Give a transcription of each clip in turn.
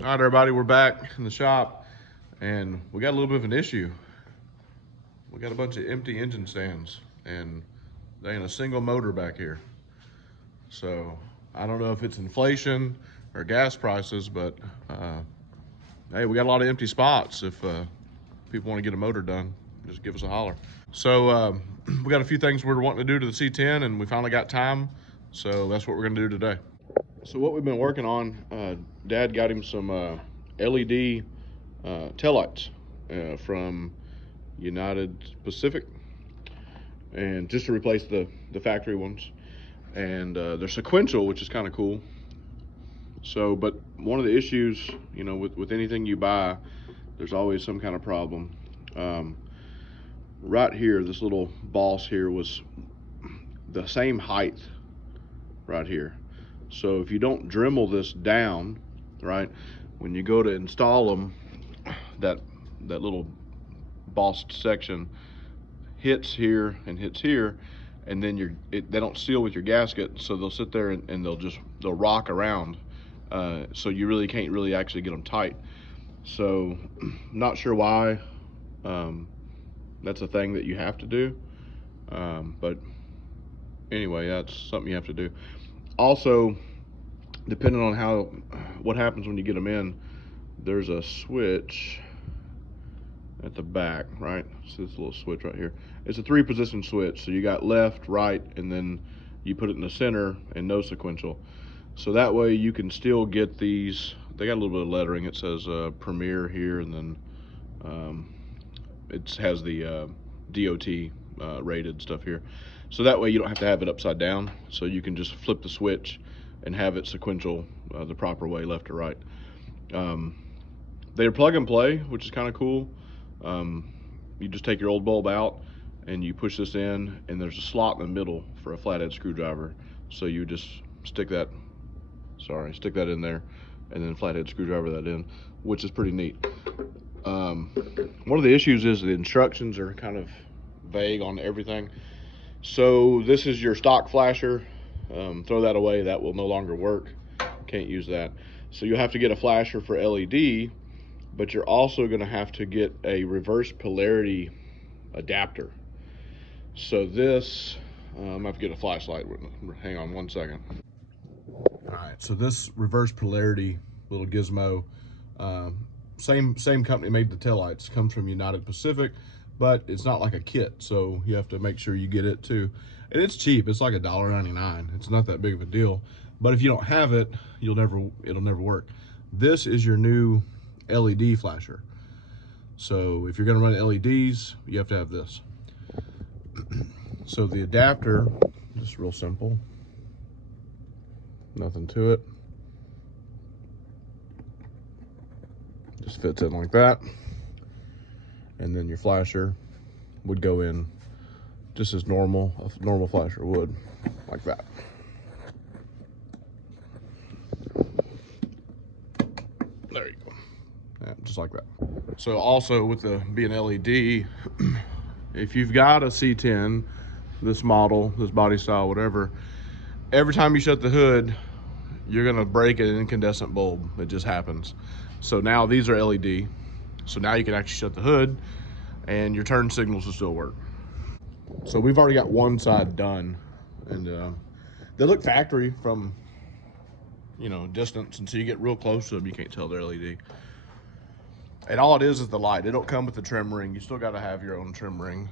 All right, everybody, we're back in the shop, and we got a little bit of an issue. We got a bunch of empty engine stands, and there ain't a single motor back here. So I don't know if it's inflation or gas prices, but hey, we got a lot of empty spots. If people want to get a motor done, just give us a holler. So we got a few things we're wanting to do to the C10, and we finally got time, so that's what we're going to do today. So what we've been working on, Dad got him some LED taillights from United Pacific, and just to replace the factory ones, and they're sequential, which is kind of cool. So, but one of the issues, you know, with anything you buy, there's always some kind of problem. Right here, this little boss here was the same height right here. So if you don't Dremel this down, right, when you go to install them, that little bossed section hits here and hits here, and then they don't seal with your gasket, so they'll sit there and they'll rock around. So you really can't actually get them tight. So not sure why. That's a thing that you have to do. But anyway, that's something you have to do. Also, depending on what happens when you get them in, there's a switch at the back, right? So this little switch right here. It's a 3-position switch. So you got left, right, and then you put it in the center and no sequential. So that way you can still get these. They got a little bit of lettering. It says Premier here, and then it has the DOT rated stuff here. So that way you don't have to have it upside down. So you can just flip the switch and have it sequential the proper way, left or right. They're plug and play, which is kind of cool. You just take your old bulb out and you push this in, and there's a slot in the middle for a flathead screwdriver. So you just stick that in there, and then flathead screwdriver that in, which is pretty neat. One of the issues is the instructions are kind of vague on everything. So this is your stock flasher. Throw that away. That will no longer work. Can't use that. So you'll have to get a flasher for LED, but you're also going to have to get a reverse polarity adapter. So this, I have to get a flashlight. Hang on one second. All right, so this reverse polarity little gizmo, same company made the taillights, comes from United Pacific, but it's not like a kit, so you have to make sure you get it too. And it's cheap. It's like $1.99. It's not that big of a deal. But if you don't have it, it'll never work. This is your new LED flasher. So if you're going to run LEDs, you have to have this. So the adapter, just real simple. Nothing to it. Just fits in like that. And then your flasher would go in just as normal, a normal flasher would, like that. There you go. Yeah, just like that. So also with the being LED, if you've got a C10, this model, this body style, whatever, every time you shut the hood, you're gonna break an incandescent bulb. It just happens. So now these are LED. So now you can actually shut the hood and your turn signals will still work. So we've already got one side done, and they look factory from, distance, until you get real close to them, you can't tell they're LED. And all it is the light. It don't come with the trim ring. You still got to have your own trim ring.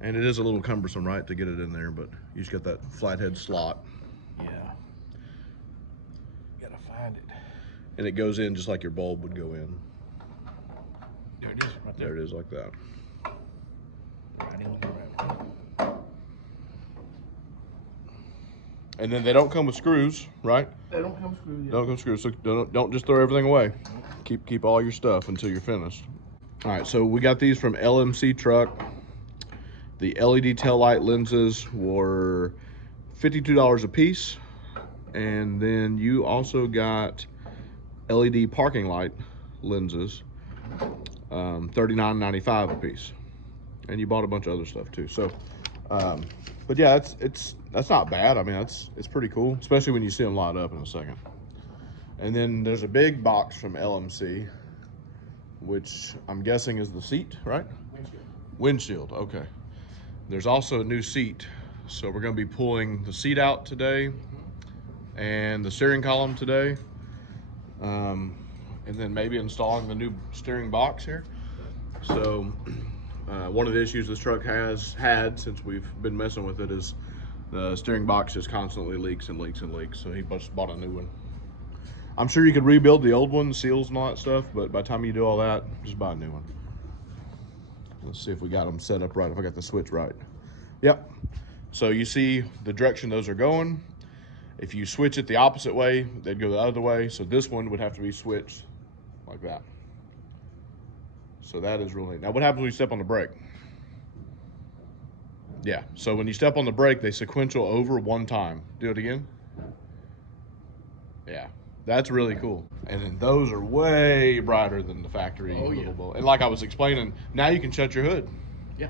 And it is a little cumbersome, right, to get it in there, but you just got that flathead slot. Yeah. You gotta find it. And it goes in just like your bulb would go in. There it is, right there. There it is, like that. Right in there. And then they don't come with screws, right? They don't come screwed. Don't come with screws, so don't just throw everything away. Keep all your stuff until you're finished. All right, so we got these from LMC Truck. The LED taillight lenses were $52 a piece. And then you also got LED parking light lenses, $39.95 a piece. And you bought a bunch of other stuff too. So, but yeah, that's not bad. I mean, it's pretty cool, especially when you see them light up in a second. And then there's a big box from LMC, which I'm guessing is the seat, right? Windshield, okay. There's also a new seat. So we're gonna be pulling the seat out today and the steering column today. And then maybe installing the new steering box here. So one of the issues this truck has had since we've been messing with it is the steering box just constantly leaks and leaks and leaks. So he just bought a new one. I'm sure you could rebuild the old one, seals and all that stuff, but by the time you do all that, just buy a new one. Let's see if we got them set up right, if I got the switch right. Yep. So you see the direction those are going. If you switch it the opposite way, they'd go the other way. So this one would have to be switched like that. So that is really, now what happens when you step on the brake? Yeah, so when you step on the brake, they sequential over one time. Do it again. Yeah, that's really cool. And then those are way brighter than the factory little bulb. And like I was explaining, now you can shut your hood. Yeah.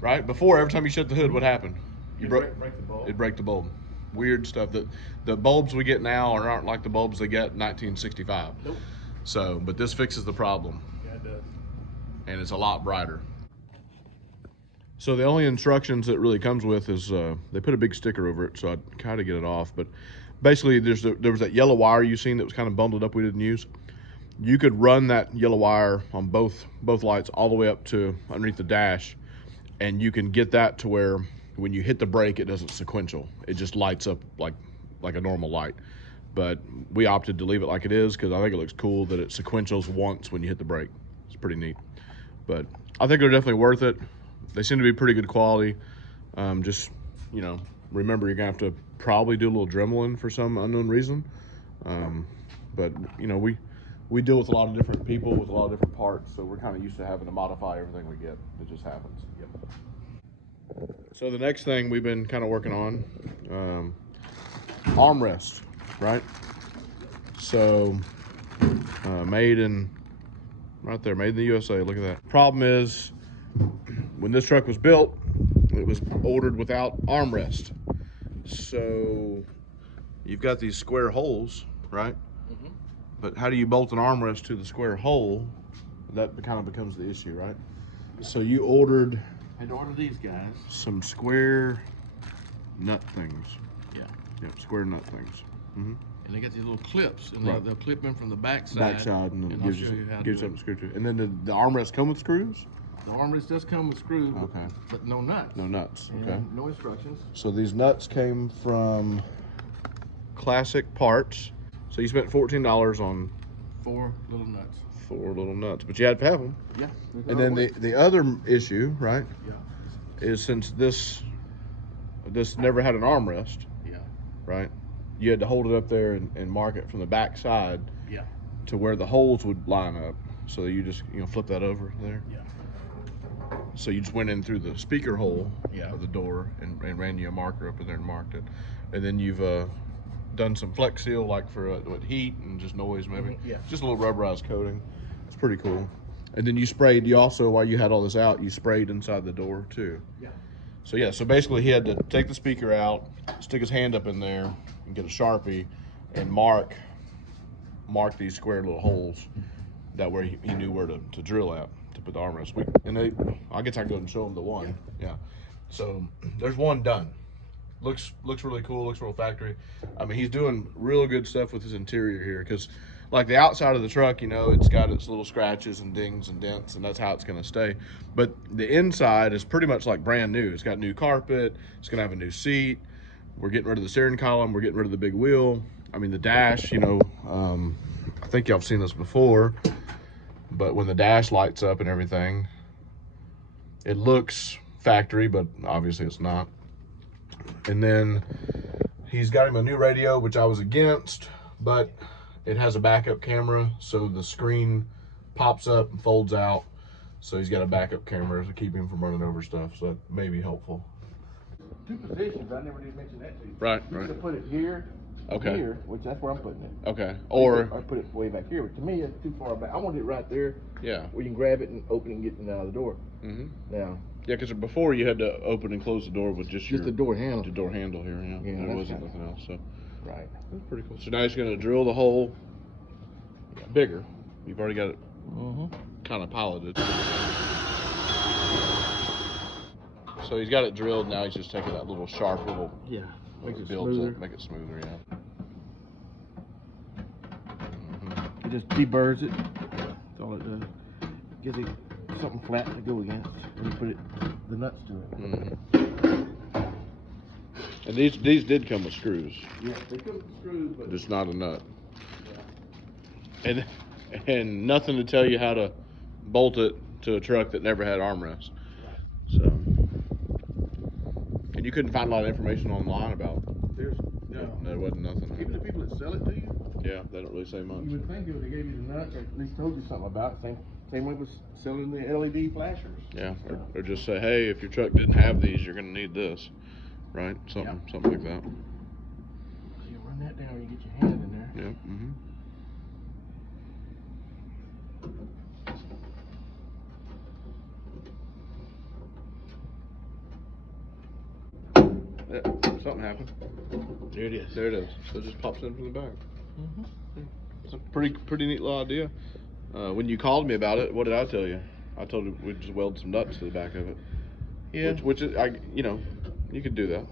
Right? Before, every time you shut the hood, what happened? You break the bulb. It'd break the bulb. Weird stuff. The bulbs we get now aren't like the bulbs they get in 1965. Nope. So, but this fixes the problem. Yeah, it does. And it's a lot brighter. So the only instructions it really comes with is they put a big sticker over it, so I'd kind of get it off. But basically, there was that yellow wire you seen that was kind of bundled up we didn't use. You could run that yellow wire on both lights all the way up to underneath the dash, and you can get that to where when you hit the brake, it doesn't sequential. It just lights up like a normal light. But we opted to leave it like it is because I think it looks cool that it sequentials once when you hit the brake. It's pretty neat. But I think they're definitely worth it. They seem to be pretty good quality. Just, you know, remember you're gonna have to probably do a little dremeling for some unknown reason. But you know, we deal with a lot of different people with a lot of different parts, so we're kind of used to having to modify everything we get. It just happens. Yep. So the next thing we've been kind of working on, armrest, right? So made in right there, made in the USA. Look at that. Problem is, when this truck was built, it was ordered without armrest. So you've got these square holes, right? Mm-hmm. But how do you bolt an armrest to the square hole? That kind of becomes the issue, right? So you ordered. I had to order these guys. Some square nut things. Yeah. Yep, square nut things. Mm-hmm. And they got these little clips, and right. they'll clip in from the backside. Backside, and I'll show you how to gives something to screw to. And then the armrest come with screws? The armrest does come with screws, okay. But no nuts. No nuts, okay. And no instructions. So these nuts came from Classic Parts. So you spent $14 on 4 little nuts. 4 little nuts, but you had to have them. Yeah. And then the other issue, right? Yeah. Is since this never had an armrest. Yeah. Right? You had to hold it up there and mark it from the back side. Yeah. To where the holes would line up. So you just flip that over there. Yeah. So you just went in through the speaker hole of the door and ran you a marker up in there and marked it. And then you've done some Flex Seal like for heat and just noise maybe. Mm-hmm. Yeah. Just a little rubberized coating. It's pretty cool. And then you also, while you had all this out, you sprayed inside the door too. Yeah. So yeah, so basically he had to take the speaker out, stick his hand up in there and get a Sharpie and mark these square little holes. That way he knew where to drill at to put the armrest. I guess I can go and show him the one. Yeah. So there's one done. Looks really cool. Looks real factory. I mean, he's doing real good stuff with his interior here because, like the outside of the truck, it's got its little scratches and dings and dents, and that's how it's gonna stay. But the inside is pretty much like brand new. It's got new carpet. It's gonna have a new seat. We're getting rid of the steering column. We're getting rid of the big wheel. I mean, the dash. I think y'all have seen this before. But when the dash lights up and everything, it looks factory, but obviously it's not. And then he's got him a new radio, which I was against, but it has a backup camera, so the screen pops up and folds out. So he's got a backup camera to keep him from running over stuff, so that may be helpful. 2 positions, I never did mention that to you. Right, You right. could put it here, Okay. here, which that's where I'm putting it. Okay. Or I put it way back here, but to me it's too far back. I want it right there. Yeah. Where you can grab it and open it and get it out of the door. Mm-hmm. Now. Yeah, because before you had to open and close the door with just the door handle. The door handle here. Yeah. Yeah, there wasn't nothing else. So. Right. That's pretty cool. So now he's going to drill the hole bigger. You've already got it Mm-hmm. kind of piloted. So he's got it drilled. Now he's just taking that little sharp little Makes it builds smoother. up, make it smoother. Yeah. It just deburrs it. That's all it does. Gives it something flat to go against, and you put the nuts to it. And these did come with screws. Yeah, they come with screws, but Just not a nut. And nothing to tell you how to bolt it to a truck that never had armrests. So, and you couldn't find a lot of information online about. there's There wasn't nothing. even the people that sell it to you. Yeah, they don't really say much. You would think if they gave you the nuts, or at least told you something about it. Same way with selling the LED flashers. Yeah, or just say, hey, if your truck didn't have these, you're gonna need this, right? Something like that. So you run that down, you get your hand in there. Yeah. Something happened. There it is. There it is. So it just pops in from the back. It's a pretty neat little idea. When you called me about it, what did I tell you? I told you we'd just weld some nuts to the back of it. Yeah. Which is, you could do that.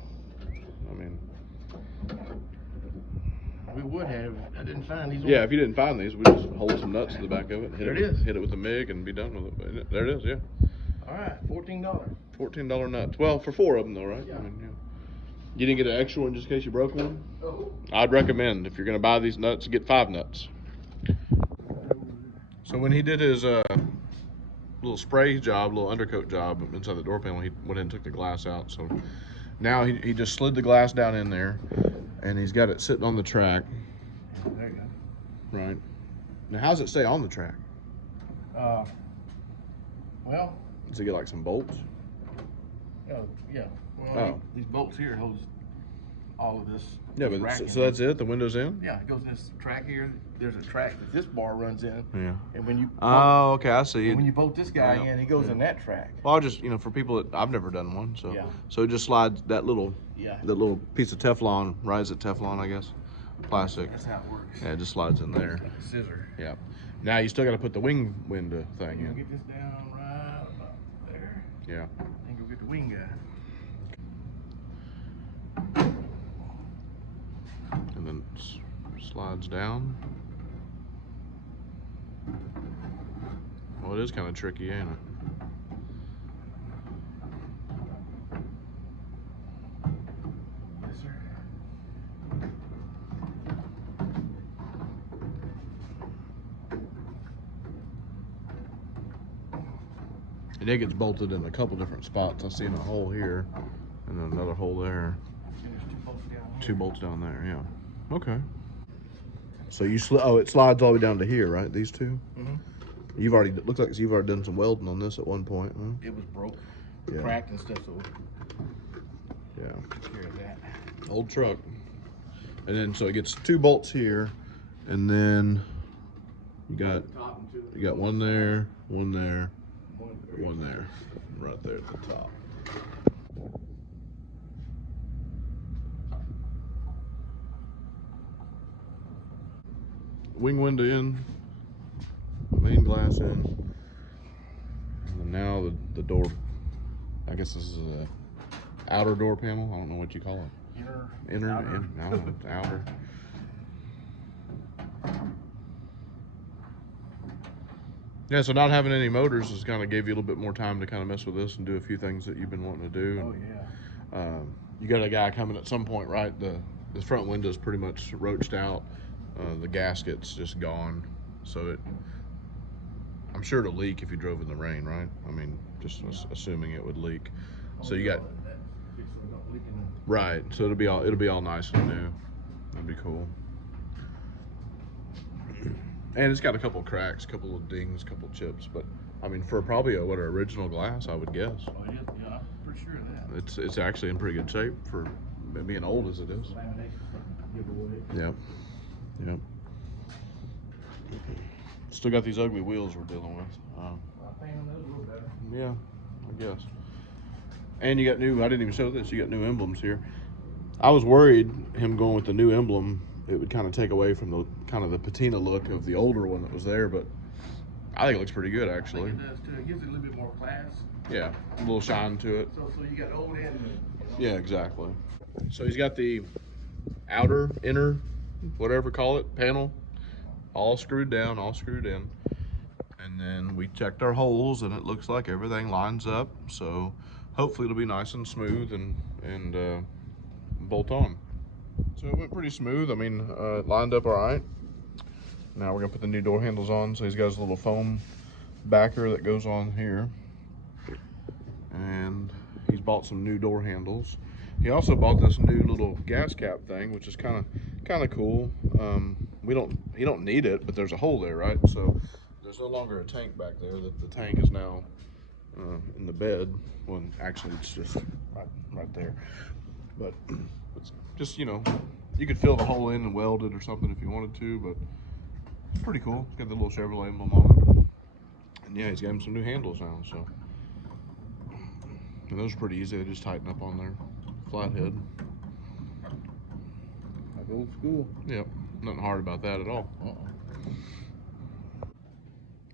I mean, we would have. I didn't find these. yeah, if you didn't find these, we just hold some nuts to the back of it. There it is. Hit it with a MIG and be done with it. There it is. Yeah. All right, $14. $14 nuts. Well, for 4 of them though, right? Yeah. I mean, yeah. You didn't get an extra one just in case you broke one? Oh. I'd recommend, if you're going to buy these nuts, get 5 nuts. So when he did his little spray job, little undercoat job inside the door panel, he went in and took the glass out. So now he just slid the glass down in there, and he's got it sitting on the track. There you go. Right. Now, how does it stay on the track? Well. Does it get like some bolts? Oh, yeah. Well, Oh. these bolts here holds all of this. Yeah, this but rack in so that's it? The window's in? Yeah, it goes in this track here. There's a track that this bar runs in. Yeah. And when you Oh, okay, I see. when you bolt this guy Yeah. in, he goes in that track. Well, I'll just, for people that I've never done one, so Yeah. so it just slides that little Yeah. piece of Teflon, right? Is it Teflon, I guess? Plastic. That's how it works. Yeah, it just slides in there. Like a scissor. Yeah. Now you still got to put the wing window thing You in. get this down right about there. Yeah. Then go get the wing guy. And then slides down. Well, it is kind of tricky, ain't it? Yes, sir. And it gets bolted in a couple different spots. I see in a hole here, and then another hole there. And there's 2 bolts down here. 2 bolts down there. Yeah. Okay. So you it slides all the way down to here, right? These 2. Mm-hmm. Looks like you've already done some welding on this at one point, huh? It was broke, Yeah. cracked and stuff, so Yeah. took care of that. Old truck. And then so it gets 2 bolts here, and then you got one there, one there, one there, right there at the top. Wing window in, main glass in, and now the door. I guess this is a outer door panel. I don't know what you call it. Inner, outer. I don't know, outer. Yeah, so not having any motors has kind of gave you a little bit more time to kind of mess with this and do a few things that you've been wanting to do. Oh, yeah. You got a guy coming at some point, right? The front window's pretty much roached out. The gasket's just gone. So I'm sure it'll leak if you drove in the rain, right? I mean, just assuming it would leak. So you got right. So it'll be all nice and new. That'd be cool. And it's got a couple of cracks, a couple of dings, a couple of chips, but I mean, for probably an original glass, I would guess. Oh, yeah, I'm pretty sure of that. It's actually in pretty good shape for being old as it is. Lamination giveaway. Yep. Yep. Still got these ugly wheels we're dealing with. I think on those a little better. Yeah, I guess. And you got I didn't even show this, you got new emblems here. I was worried him going with the new emblem, it would kind of take away from the kind of the patina look of the older one that was there, but I think it looks pretty good actually. I think it does too. It gives it a little bit more class. Yeah, a little shine to it. So you got the old and new. Yeah, exactly. So he's got the outer, inner, whatever call it, panel, all screwed down, all screwed in. And then we checked our holes and it looks like everything lines up. So hopefully it'll be nice and smooth and bolt on. So it went pretty smooth. I mean, it lined up all right. Now we're gonna put the new door handles on. So he's got his little foam backer that goes on here. And he's bought some new door handles. He also bought this new little gas cap thing, which is kind of cool. He don't need it, but there's a hole there, right? So there's no longer a tank back there. The tank is now in the bed. When actually it's just right there. But it's just, you know, you could fill the hole in and weld it or something if you wanted to. But it's pretty cool. It's got the little Chevrolet emblem on it. And yeah, he's got him some new handles now. So. And those are pretty easy. They just tighten up on there. Flathead. Like old school. Yep. Nothing hard about that at all.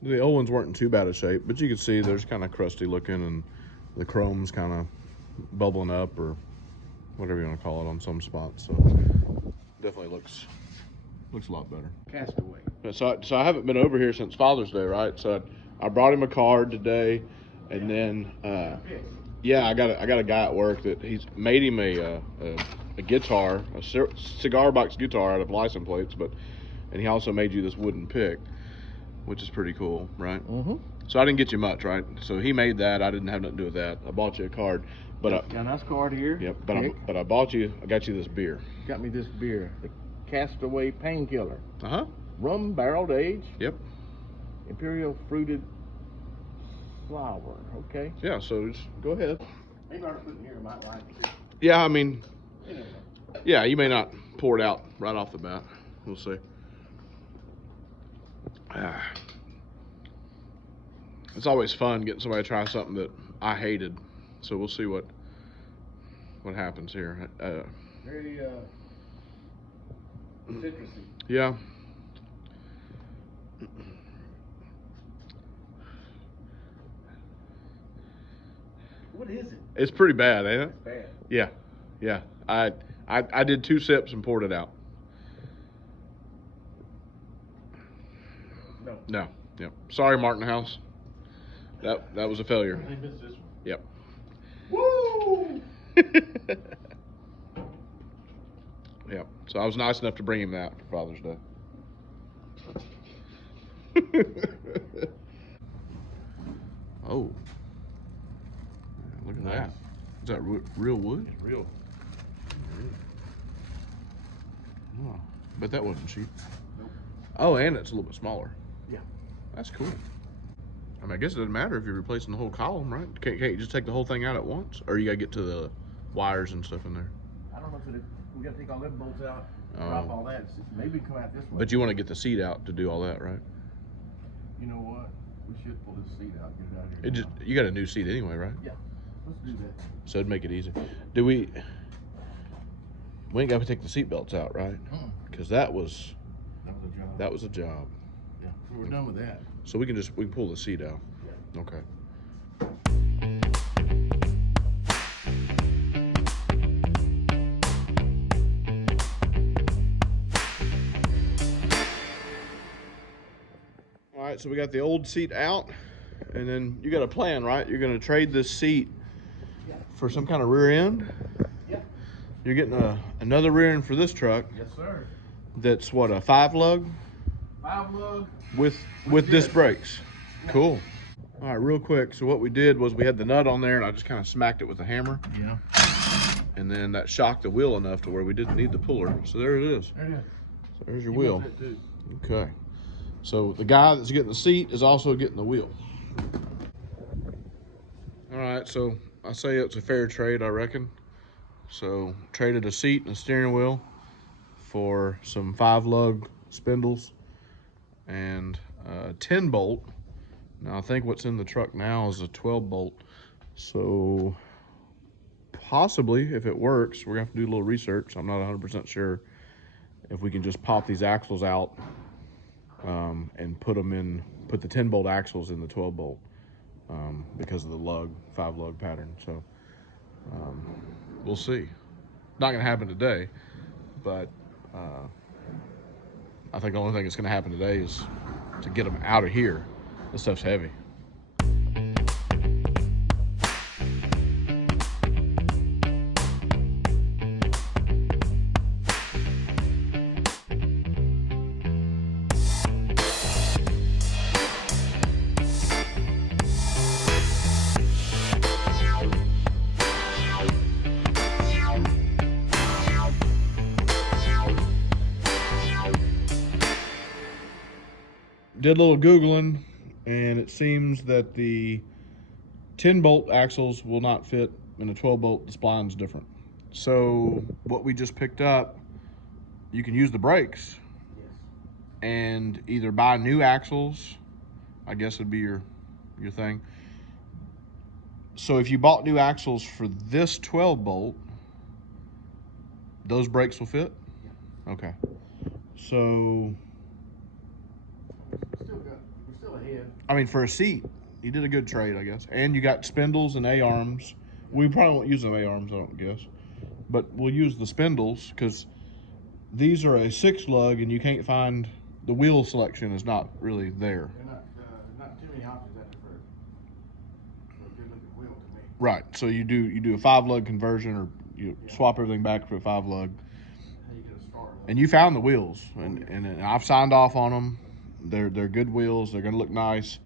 The old ones weren't in too bad a shape, but you can see there's kind of crusty looking and the chrome's kind of bubbling up or whatever you want to call it on some spots. So definitely looks a lot better. Castaway. So I haven't been over here since Father's Day, right? So I brought him a card today, and then yeah, I got a guy at work that he's made him a guitar, a cigar box guitar out of license plates, and he also made you this wooden pick, which is pretty cool, right? Mm-hmm. So I didn't get you much, right? So he made that. I didn't have nothing to do with that. I bought you a card, but Got a nice card here. Yep. But I got you this beer. Got me this beer, the Castaway Painkiller. Uh-huh. Rum barreled aged. Yep. Imperial fruited flower. Okay. Yeah. So just go ahead. Maybe I ought to put it in here. I might like it. Yeah. I mean, yeah. You may not pour it out right off the bat. We'll see. It's always fun getting somebody to try something that I hated. So we'll see what happens here. Very citrusy. Yeah. What is it? It's pretty bad, ain't it? It's bad. Yeah. Yeah. I did 2 sips and poured it out. No. No. Yep. Sorry, Martin House. That was a failure. They missed this one. Yep. Woo! Yep. So I was nice enough to bring him that for Father's Day. Oh. Look at that. Is that real wood? It's real. Oh, but that wasn't cheap. Nope. Oh, and it's a little bit smaller. Yeah. That's cool. I mean, I guess it doesn't matter if you're replacing the whole column, right? Can't you just take the whole thing out at once? Or you gotta get to the wires and stuff in there? I don't know if we gotta take all them bolts out, drop all that. Maybe come out this way. But you want to get the seat out to do all that, right? You know what? We should pull this seat out, get it out of here. It just, you got a new seat anyway, right? Yeah. Let's do that. So it'd make it easy. We ain't got to take the seat belts out, right? Because that was a job. That was a job. Yeah. We're done with that. So we can pull the seat out. Yeah. Okay. All right, so we got the old seat out, and then you got a plan, right? You're going to trade this seat for some kind of rear end. Yeah. You're getting another rear end for this truck. Yes, sir. That's what, a 5-lug? 5-lug. With disc brakes. Yeah. Cool. All right, real quick. So what we did was we had the nut on there, and I just kind of smacked it with a hammer. Yeah. And then that shocked the wheel enough to where we didn't need the puller. So there it is. There it is. So there's your wheel. Okay. So the guy that's getting the seat is also getting the wheel. All right, so I say it's a fair trade, I reckon. So traded a seat and a steering wheel for some 5-lug spindles and a 10-bolt. Now I think what's in the truck now is a 12-bolt. So possibly, if it works, we're gonna have to do a little research. I'm not 100% sure. if we can just pop these axles out and put the 10-bolt axles in the 12-bolt because of the 5-lug pattern. So we'll see. Not gonna happen today, but I think the only thing that's gonna happen today is to get them out of here. This stuff's heavy. Did a little Googling, and it seems that the 10-bolt axles will not fit in a 12-bolt. The spline's different. So what we just picked up, you can use the brakes and either buy new axles. I guess would be your thing. So if you bought new axles for this 12-bolt, those brakes will fit? Okay. So we're still ahead. I mean, for a seat, you did a good trade, I guess. And you got spindles and A-arms. We probably won't use them A-arms, I don't guess. But we'll use the spindles because these are a 6-lug and you can't find, the wheel selection is not really there. They're not too many options out there for a good looking wheel to me. Right, so you do a 5-lug conversion, or you swap everything back for a 5-lug. And you found the wheels, and I've signed off on them. They're good wheels. They're gonna look nice.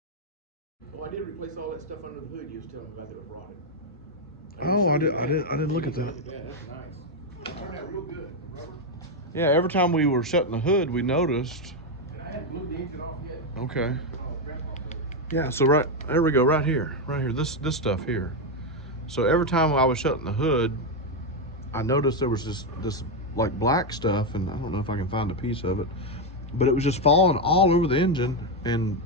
Oh, I did replace all that stuff under the hood you was telling me about that was rotted. Oh, I didn't look at that. Yeah, that's nice. It turned out real good. Rubber. Yeah, every time we were shutting the hood, we noticed. And I hadn't glued the engine off yet. Okay. Oh, Yeah, so right there we go, right here, this stuff here. So every time I was shutting the hood, I noticed there was this like black stuff, and I don't know if I can find a piece of it, but it was just falling all over the engine, and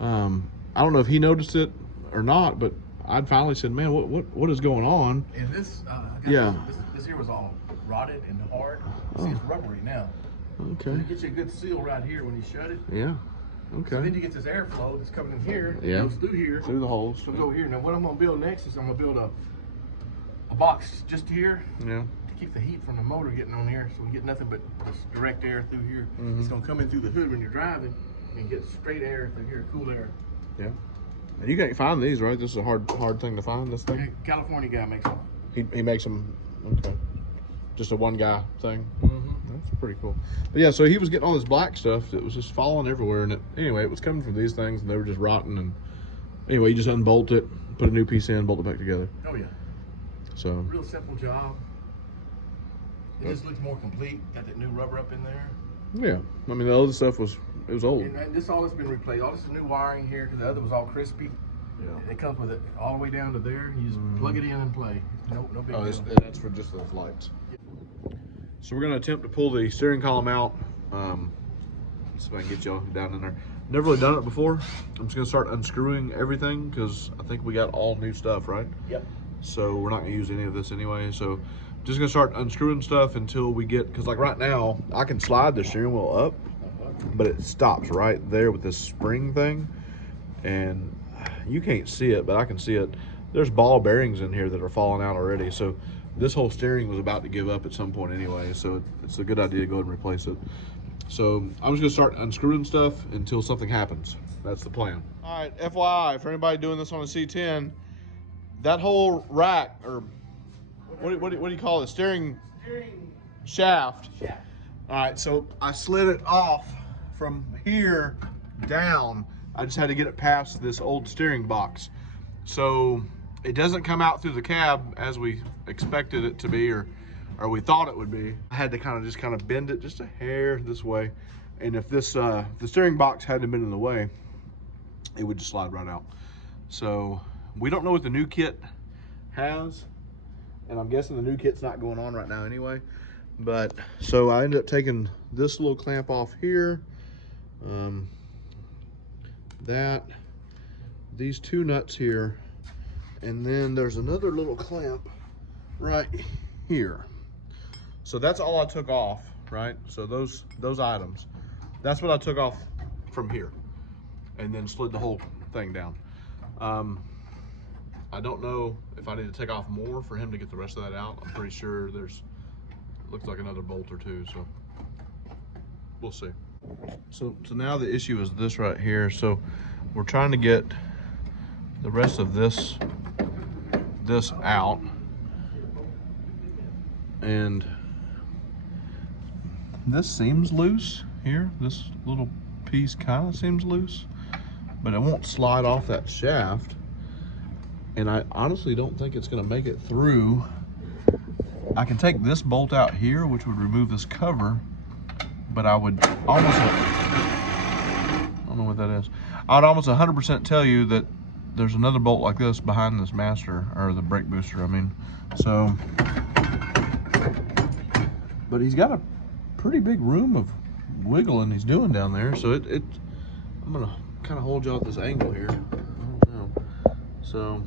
I don't know if he noticed it or not, but I'd finally said, man, what is going on? And this, this here was all rotted and hard. See, it's rubbery now. Okay. So it gets you a good seal right here when you shut it. Yeah. Okay. So then you get this airflow that's coming in here. Yeah. Goes through here. Through the holes. So go here. Now what I'm gonna build next is I'm gonna build a box just here. Yeah. To keep the heat from the motor getting on here, so we get nothing but just direct air through here. Mm-hmm. It's gonna come in through the hood when you're driving and get straight air through here, cool air. Yeah. And you can't find these, right? This is a hard thing to find, this thing? California guy makes them. He makes them, okay. Just a one guy thing? Mm-hmm. That's pretty cool. But yeah, so he was getting all this black stuff that was just falling everywhere, and anyway, it was coming from these things, and they were just rotting, and anyway, you just unbolt it, put a new piece in, bolt it back together. Oh yeah. So. Real simple job. It just looks more complete. Got that new rubber up in there. Yeah, I mean, the other stuff was old. And this all has been replaced. All this is new wiring here because the other was all crispy. Yeah. It comes with it all the way down to there. You just plug it in and play. No big deal. That's for just those lights. So we're gonna attempt to pull the steering column out. See if I can get y'all down in there. Never really done it before. I'm just gonna start unscrewing everything because I think we got all new stuff, right? Yep. So we're not gonna use any of this anyway. So just gonna start unscrewing stuff until we get, because like right now I can slide the steering wheel up, but it stops right there with this spring thing, and you can't see it, but I can see it. There's ball bearings in here that are falling out already, so this whole steering was about to give up at some point anyway, so it's a good idea to go ahead and replace it. So I'm just gonna start unscrewing stuff until something happens. That's the plan. All right, FYI, for anybody doing this on a C10, that whole rack, or what do you call it? Steering shaft. All right, so I slid it off from here down. I just had to get it past this old steering box. So it doesn't come out through the cab as we expected it to be, or we thought it would be. I had to kind of bend it just a hair this way. And if this, the steering box hadn't been in the way, it would just slide right out. So we don't know what the new kit has. And I'm guessing the new kit's not going on right now anyway. But so I ended up taking this little clamp off here, these two nuts here, and then there's another little clamp right here. So that's all I took off. right? So those items, that's what I took off from here, and then slid the whole thing down. I don't know if I need to take off more for him to get the rest of that out. I'm pretty sure looks like another bolt or two, so we'll see. So now the issue is this right here. So we're trying to get the rest of this out, and this seems loose here. This little piece kind of seems loose, but it won't slide off that shaft, and I honestly don't think it's going to make it through. I can take this bolt out here, which would remove this cover, but I would almost, I don't know what that is. I'd almost 100% tell you that there's another bolt like this behind this master, or the brake booster, I mean. So, but he's got a pretty big room of wiggling he's doing down there. So I'm gonna kind of hold you at this angle here. I don't know. So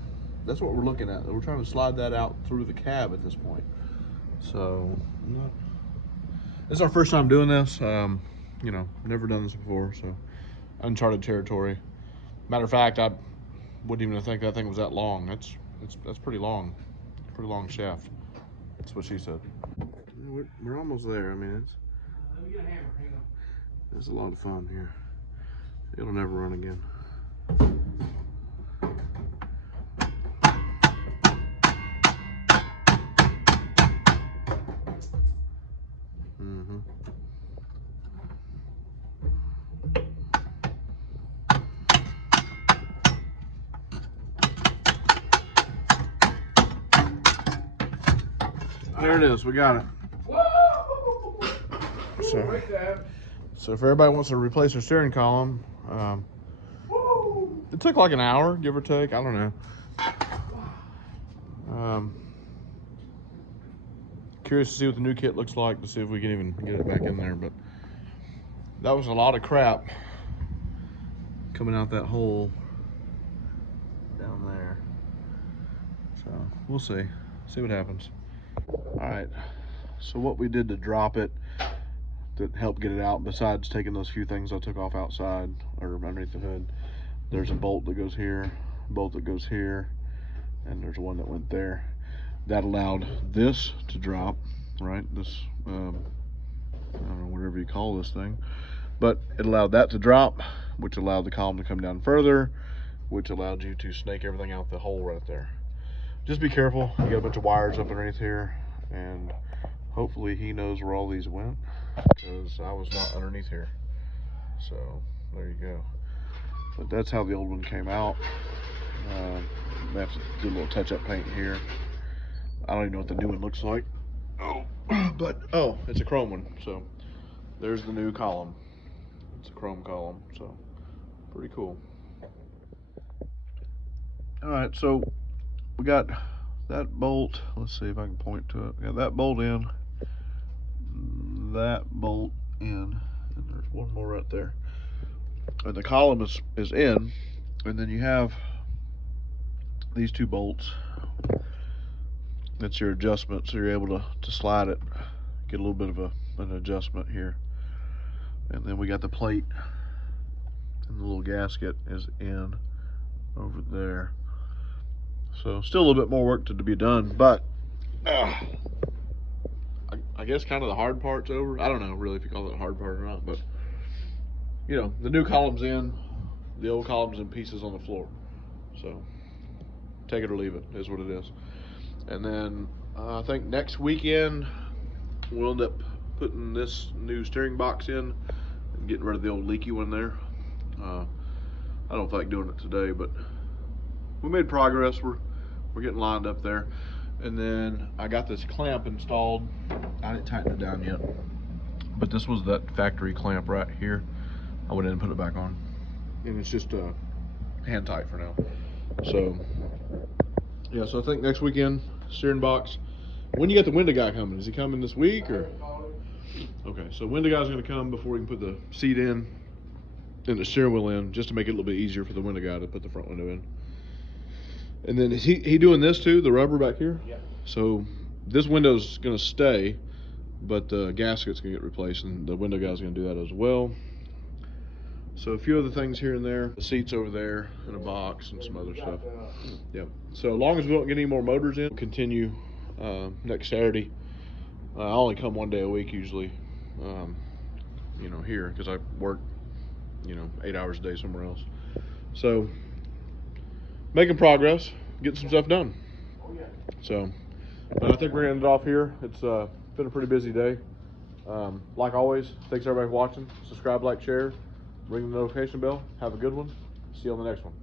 that's what we're looking at. We're trying to slide that out through the cab at this point. So this is our first time doing this. You know, never done this before, so uncharted territory. Matter of fact, I wouldn't even think that thing was that long. That's pretty long. Pretty long shaft. That's what she said. We're almost there. I mean, it's a lot of fun here. It'll never run again. There it is. We got it. So if everybody wants to replace their steering column, it took like an hour, give or take. I don't know. Curious to see what the new kit looks like, to see if we can even get it back in there. But that was a lot of crap coming out that hole down there. So we'll see what happens. All right, so what we did to drop it that helped get it out, besides taking those few things I took off outside or underneath the hood, there's a bolt that goes here, a bolt that goes here, and there's one that went there. That allowed this to drop, right? This, I don't know, whatever you call this thing, but it allowed that to drop, which allowed the column to come down further, which allowed you to snake everything out the hole right there. Just be careful. You got a bunch of wires up underneath here, and hopefully he knows where all these went, because I was not underneath here. So there you go. But that's how the old one came out. We have to do a little touch-up paint here. I don't even know what the new one looks like. Oh, it's a chrome one. So there's the new column. It's a chrome column, so pretty cool. All right, so we got that bolt. Let's see if I can point to it. We got that bolt in, that bolt in, and there's one more right there. And the column is in, and then you have these two bolts. That's your adjustment, so you're able to slide it, get a little bit of an adjustment here. And then we got the plate, and the little gasket is in over there. So still a little bit more work to be done, but I guess kind of the hard part's over. I don't know really if you call it a hard part or not, but you know, the new column's in, the old column's in pieces on the floor. So take it or leave it, is what it is. And then I think next weekend we'll end up putting this new steering box in and getting rid of the old leaky one there. I don't feel like doing it today, but we made progress. We're getting lined up there. And then I got this clamp installed. I didn't tighten it down yet, but this was that factory clamp right here. I went in and put it back on, and it's just hand tight for now. So yeah, so I think next weekend, steering box. When you got the window guy coming? Is he coming this week or? Okay, so window guy's gonna come before we can put the seat in and the steering wheel in, just to make it a little bit easier for the window guy to put the front window in. And then is he doing this too, the rubber back here? Yeah. So this window's gonna stay, but the gasket's gonna get replaced, and the window guy's gonna do that as well. So a few other things here and there. The seats over there in a box and some other stuff. Yep. So as long as we don't get any more motors in, we'll continue next Saturday. I only come one day a week usually, you know, here, because I work, you know, 8 hours a day somewhere else. So making progress, getting some stuff done. So, but I think we're gonna end it off here. It's been a pretty busy day. Like always, thanks everybody for watching. Subscribe, like, share, ring the notification bell. Have a good one. See you on the next one.